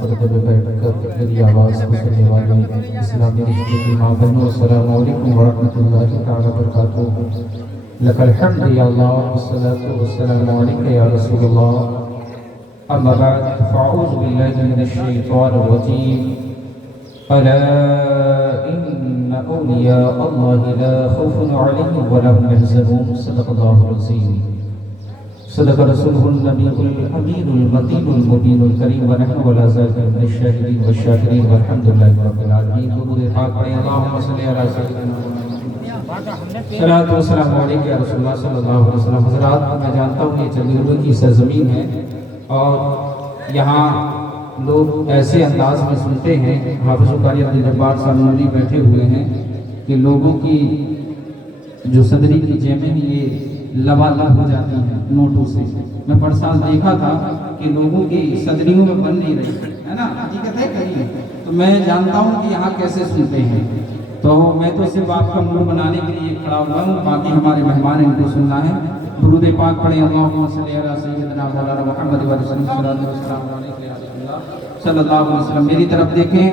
پردے پہ بیٹھ کر میری آواز کو سننے والے اسلامی رشتے کی ماں بہنوں، السلام علیکم ورحمۃ اللہ تعالیٰ وبرکاتہ۔ لک الحمد یا اللہ والصلاة والسلام علیک یا رسول اللہ، اما بعد فاعوذ باللہ من الشیطان الرجیم، الا ان اولیاء اللہ لا خوف علیہم ولا هم يحزنون، صدق اللہ العظیم، صدق رسولہ النبی الامین المتین المبین الکریم، ونحن ولا ذاکر من الشاہدین والشاکرین والحمد للہ رب العالمین۔ درود پاک پڑھیں، اللہم صلی علی سیدنا صلاۃ و سلام علیک یا رسول اللہ صلی اللہ علیہ وسلم۔ حضرات، میں جانتا ہوں یہ چنڈی کی سرزمین ہے اور یہاں لوگ ایسے انداز میں سنتے ہیں، حافظ قاری عبدالجبار صاحب نوری بیٹھے ہوئے ہیں کہ لوگوں کی جو صدری کی جیبیں ہیں یہ لبالب ہو جاتی ہیں نوٹوں سے۔ میں پر سال دیکھا تھا کہ لوگوں کی صدریوں میں بن نہیں رہی ہے نا، حقیقت ہے کہیں، تو میں جانتا ہوں کہ یہاں کیسے سنتے ہیں، تو میں تو صرف آپ کا موڈ بنانے کے لیے کھڑا ہوا ہوں، باقی ہمارے مہمان ان کو سننا ہے۔ درود پاک پڑھیں، اللہم صلی علی سیدنا مولانا محمد و رسول اللہ صلی اللہ علیہ وسلم۔ میری طرف دیکھیں،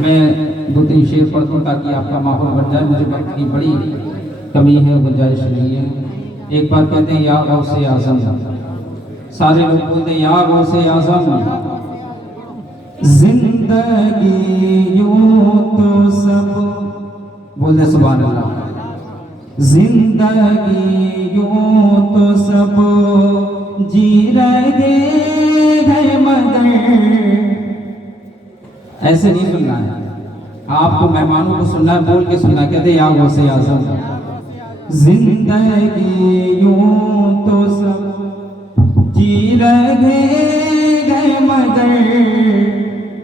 میں دو تین شعر پڑھ دوں تاکہ آپ کا ماحول بن جائے، مجھے وقت کی بڑی کمی ہے، گنجائش نہیں ہے۔ ایک بار کہتے ہیں یا غوث اعظم، سارے لوگ بولتے ہیں یا غوث اعظم۔ زندگی یوں تو سب بولتے سبحان اللہ، زندگی یوں تو سب جی رہے ہیں مگر ایسے نہیں سننا ہے، آپ کو مہمانوں کو سننا ہے، بول کے سننا، کہتے یا غوث اعظم۔ زندگی یوں تو سب جی رہے گئے مگر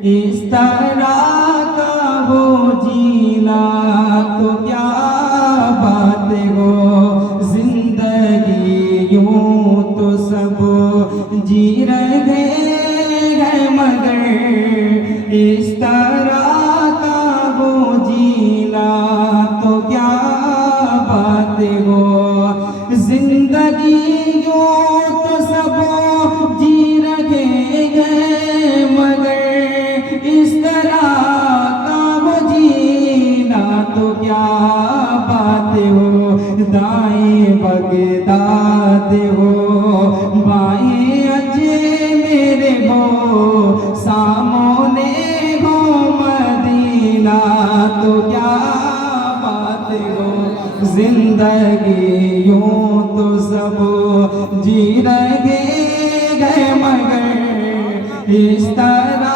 اس طرح کا وہ جینا تو کیا بات ہو۔ زندگی یوں تو سب جی رہے گئے مگر اس طرح کا وہ جینا تو کیا بات ہو۔ زندگی یوں تو سب جی رہے گئے مگر اس طرح کا وہ جینا تو کیا بات ہو۔ دائیں بغداد ہو بائیں اجمیر ہو سامنے ہو مدینہ تو کیا بات ہو۔ زندگی یوں تو سب جی رہے گئے مگر اس طرح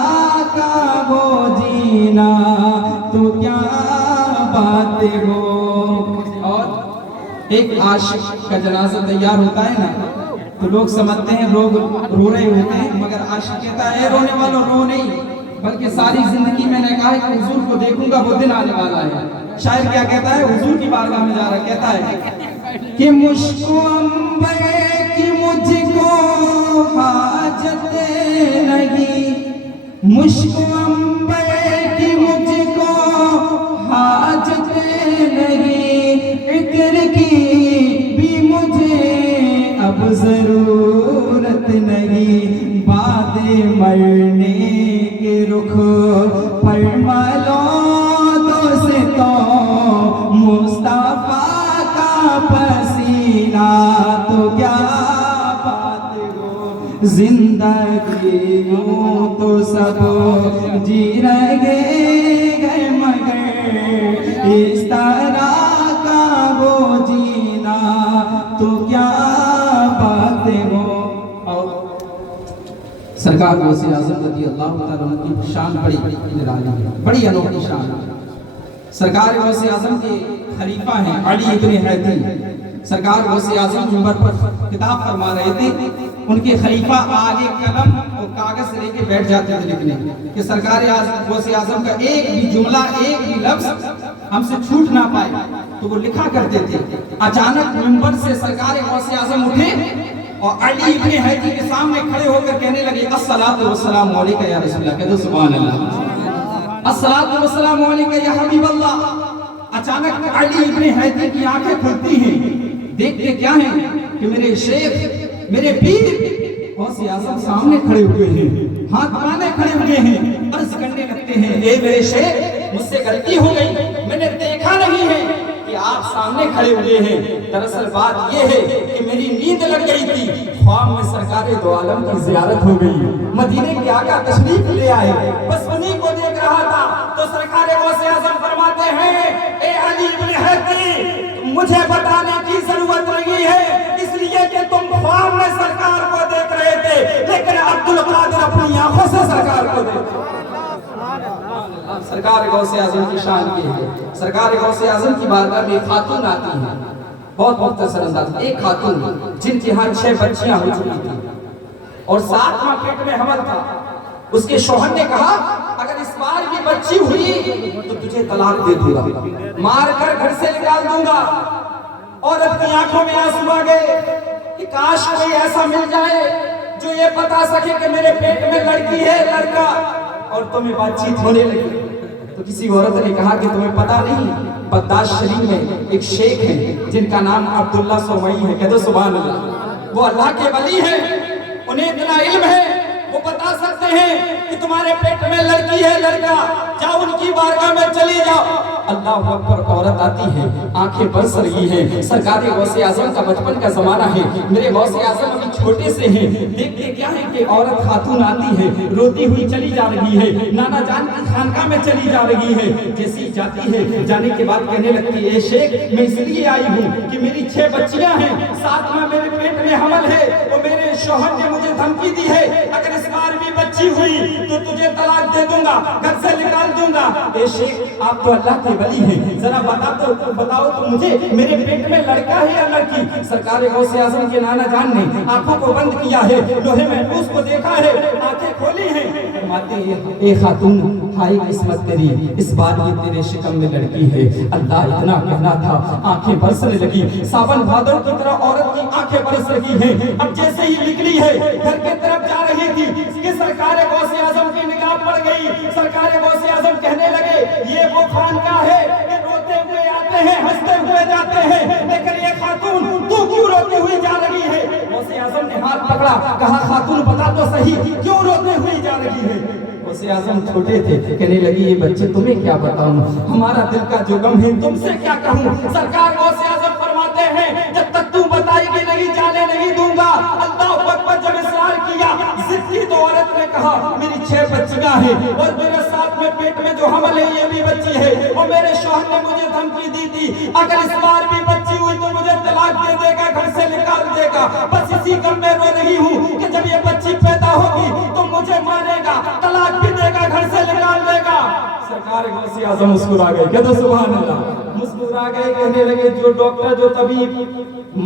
کا وہ جینا تو کیا بات ہو۔ اور ایک عاشق کا جنازہ تیار ہوتا ہے نا تو لوگ سمجھتے ہیں لوگ رو رہے ہوتے ہیں، مگر عاشق کہتا ہے اے رونے والوں رو نہیں، بلکہ ساری زندگی میں نے کہا ہے کہ حضور کو دیکھوں گا وہ دن آنے والا ہے۔ شاعر کیا کہتا ہے، حضور کی بارگاہ میں جا رہا کہتا ہے کہ مشک و عنبر کی مجھ کو حاجت نہیں، مشک و عنبر کی مجھ کو حاجت نہیں، عطر کی بھی مجھے اب ضرورت نہیں، بعد مرنے کے رخ پر ملو سے تو مصطفیٰ کا پسینہ تو کیا بات ہو۔ زندگی یوں تو سب جی رہے گئے مگر اس طرح کا وہ جینا تو کیا بات ہو۔ اور سرکار غوث اعظم رضی اللہ تعالیٰ عنہ کی شان بڑی نرالی ہے، بڑی انوکھی شان ہے۔ سرکار غوث اعظم کے خلیفہ ہیں علی ابن حیدر۔ سرکار غوث اعظم منبر پر خطاب فرما رہے تھے، ان کے خلیفہ آگے قلم اور کاغذ لے کے بیٹھ جاتے تھے لکھنے کہ سرکار غوث اعظم کا ایک بھی جملہ ایک بھی لفظ ہم سے چھوٹ نہ پائے، تو وہ لکھا کرتے تھے۔ اچانک منبر سے سرکار غوث اعظم اٹھے اور علی ابن حیدر کے سامنے کھڑے ہو کر کہنے لگے الصلاۃ والسلام علیک یا رسول اللہ، کہہ دو سبحان اللہ، الصلاۃ والسلام علیک یا حبیب اللہ۔ اچانک علی ابن حیدر کی آنکھیں کھلتی ہیں، دیکھتے کیا ہیں کہ میرے شیخ، میرے پیر غوث اعظم سامنے کھڑے ہوئے ہیں، ہاتھ باندھے کھڑے ہوئے ہیں، عرض کرنے لگتے ہیں اے میرے شیخ مجھ سے غلطی ہو گئی، میں نے دیکھا نہیں ہے کہ آپ سامنے کھڑے ہوئے ہیں، دراصل بات یہ ہے کہ میری نیند لگ گئی تھی، خواب میں سرکار دو عالم کی زیارت ہو گئی، مدینے کے آقا تشریف لے آئے، بس انہی کو دیکھ رہا تھا تو سرکار غوث اعظم فرماتے ہیں اے علی بن حیدر مجھے بتانے کی ضرورت نہیں ہے، اس لیے کہ تم خواب میں سرکار کو دیکھ رہے تھے لیکن عبدالقادر اپنی آنکھوں سے سرکار کو دیکھ رہے تھے۔ سرکار غوث اعظم کی شان کی ہے، سرکار غوث اعظم کی بارگاہ میں خاتون آتی ہیں، بہت مختصر انداز، ایک خاتون جن کی ہاں 6 بچیاں ہو چکی تھیں اور 7واں پیٹ میں حمل تھا، اس کے شوہر نے کہا اگر اس بار بھی بچی ہوئی تو تجھے طلاق دے دوں گا، مار کر گھر سے نکال دوں گا۔ عورت کی آنکھوں میں آنسو آ گئے کہ کاش کوئی ایسا مل جائے جو یہ بتا سکے کہ میرے پیٹ میں لڑکی ہے لڑکا، اور تمہیں بات چیت ہونے لگی۔ تو کسی عورت نے کہا کہ تمہیں پتا نہیں بغداد شریف میں ایک شیخ ہے جن کا نام عبداللہ سومئی ہے، کہہ دو سبحان اللہ، وہ اللہ کے ولی ہیں، انہیں اتنا علم ہے وہ بتا سکتے ہیں کہ تمہارے پیٹ میں لڑکی ہے لڑکا، جاؤ ان کی بارگاہ میں چلی جاؤ۔ اللہ اکبر، عورت آتی ہے، آنکھیں برس رہی ہیں، سرکار غوث اعظم کا بچپن کا زمانہ ہے، میرے غوث اعظم ابھی چھوٹے سے ہیں، دیکھتے کیا ہے کہ عورت خاتون آتی ہے، روتی ہوئی چلی جا رہی ہے، نانا جان کی خانقاہ میں چلی جا رہی ہے، جیسی جاتی ہے جانے کے بعد کہنے لگتی ہے اے شیخ میں اس لیے آئی ہوں کہ میری 6 بچیاں ہیں، 7واں میرے پیٹ میں حمل ہے، اور میرے شوہر نے مجھے دھمکی دی ہے اگر اس بار بھی بچی ہوئی تو تجھے طلاق دے دوں گا، گھر سے نکال دوں گا۔ اے شیخ آپ تو اللہ کے ولی ہیں، ذرا بتاؤ تو مجھے میرے پیٹ میں لڑکا ہے یا لڑکی؟ سرکار غوث اعظم کے نانا جان نے آنکھوں کو بند کیا ہے، لوہے محفوظ کو دیکھا ہے، آنکھیں کھولی ہیں، فرماتے ہیں اے خاتون ہائی قسمت تیری، اس بار یہ تیرے شکم میں لڑکی ہے۔ اللہ اتنا کہنا تھا، آنکھیں برسنے لگی، ساون بھادر کی طرح عورت کی آنکھیں برس رہی ہیں، اب جیسے ہی نکلی ہے گھر کے طرف جا رہی تھی کہ سرکار غوث اعظم کی نگاہ پڑ گئی، سرکار غوث اعظم کہنے لگے یہ وہ خانقاہ ہے کہ روتے ہوئے آتے ہیں ہنستے ہوئے جاتے ہیں، لیکن یہ خاتون تو کیوں روتی ہوئی جا رہی ہے؟ غوث اعظم نے ہاتھ پکڑا، کہا خاتون بتا تو صحیح کیوں روتے ہوئی جا رہی ہے؟ غوث اعظم چھوٹے تھے، کہنے لگی یہ بچے تمہیں کیا بتاؤں، ہمارا دل کا جو غم ہے تم سے کیا کہوں۔ سرکار غوث اعظم فرماتے ہیں جب تک تو بتائی گی نہیں جانے نہیں دوں گا۔ اللہ اکبر، جب اصرار کیا ضد کی تو عورت نے کہا میری 6 بچیاں ہیں اور میرے ساتھ میں پیٹ میں جو حمل ہے یہ بھی بچی ہے، اور میرے شوہر نے مجھے دھمکی دی تھی اگر اس بار بھی بچی ہوئی تو مجھے طلاق دے دے گا، گھر سے نکال دے گا، بس اسی غم میں رو رہی ہوں کہ جب یہ بچی پیدا ہوگی تو مجھے مارے گا، طلاق بھی دے گا، گھر سے نکال دے گا۔ سرکار غوث اعظم مسکرا گئے، کہہ دو سبحان اللہ، مسکرا گئے، کہنے لگے جو ڈاکٹر جو طبیب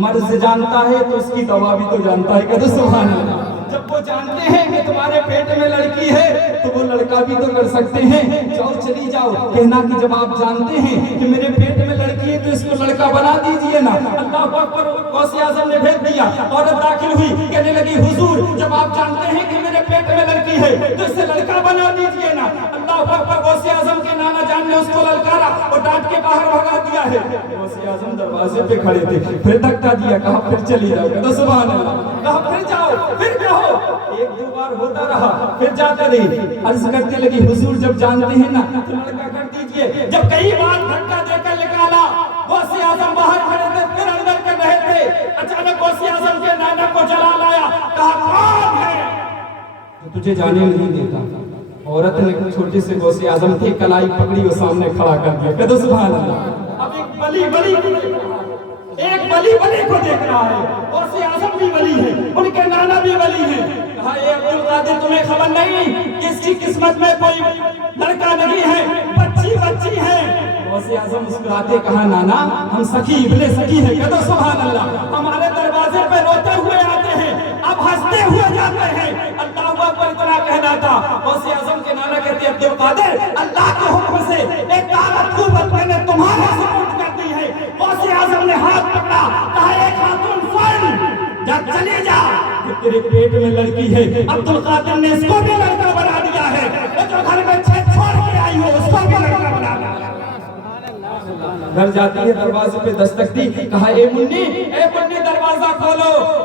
مرض جانتا ہے تو اس کی دوا بھی تو جانتا ہے، کہہ دو سبحان اللہ۔ جب وہ جانتے ہیں کہ تمہارے پیٹ میں لڑکی ہے تو وہ لڑکا بھی تو کر سکتے ہیں، جاؤ چلی جاؤ، کہنا کہ جب آپ جانتے ہیں کہ میرے پیٹ میں لڑکی ہے تو اس کو لڑکا بنا دیجئے نا۔ اللہ اکبر، غوث اعظم نے بھیج دیا، عورت داخل ہوئی، کہنے لگی حضور جب آپ جانتے ہیں کہ میرے پیٹ میں لڑکی ہے تو اس سے لڑکا بنا دیجئے نا۔ اللہ اکبر، غوث اعظم کے نانا جان نے اس کو للکارا اور ڈانٹ کے باہر بھگا دیا ہے۔ غوث اعظم دروازے پہ کھڑے تھے، پھر دھکا دیا، کہا پھر چلی جاؤ، کہا سبحان اللہ، کہا پھر جاؤ، پھر کہو، ایک دو بار ہوتا رہا، پھر جاتے رہی، عرض کرتے لگی حضور جب جانتے ہیں نا تو لڑکا کر دیجئے۔ جب کئی بار دھکا دے کر نکالا، غوث اعظم باہر کھڑے تھے، پھر اندر کر رہے تھے، اچانک غوث اعظم کے نانا کو جلال آیا، کہا کون ہے جو تجھے جانے نہیں دیتا؟ عورت نے چھوٹے سے غوث اعظم کی کلائی پکڑی اور سامنے کھڑا کر دیا، کہہ دو سبحان اللہ۔ اب ایک ولی کو دیکھ رہا ہے، غوث اعظم بھی ولی ہے، ان کے نانا بھی ولی ہیں، کہا اے عبدالقادر تمہیں خبر نہیں کہ اس کی قسمت میں کوئی لڑکا نہیں ہے، بچی ہے۔ غوث اعظم مسکراتے کہا نانا ہم سخی ابن سخی ہیں، کہہ دو سبحان اللہ، ہمارے دروازے پہ روتے ہوئے آتے ہیں، اب ہنستے ہوئے جاتے ہیں۔ اللہ اکبر، اتنا کہنا تھا، غوث اعظم کے نانا کہتے عبدالقادر اللہ کے حکم سے ایک عورت کو میں نے تمہارے سپورٹ کر دی ہے۔ غوث اعظم نے ہاتھ پکڑا، کہا اے خاتون سن، جا چلی جا، تیرے پیٹ میں لڑکی ہے، عبدالقادر نے اس کو بھی لڑکا بنا دیا ہے، وہ جو گھر میں چھوڑ کے آئی ہو اس کو بھی لڑکا بنا دیا۔ گھر جاتی ہے، دروازے پہ دستک دی، کہا اے منی دروازہ کھولو،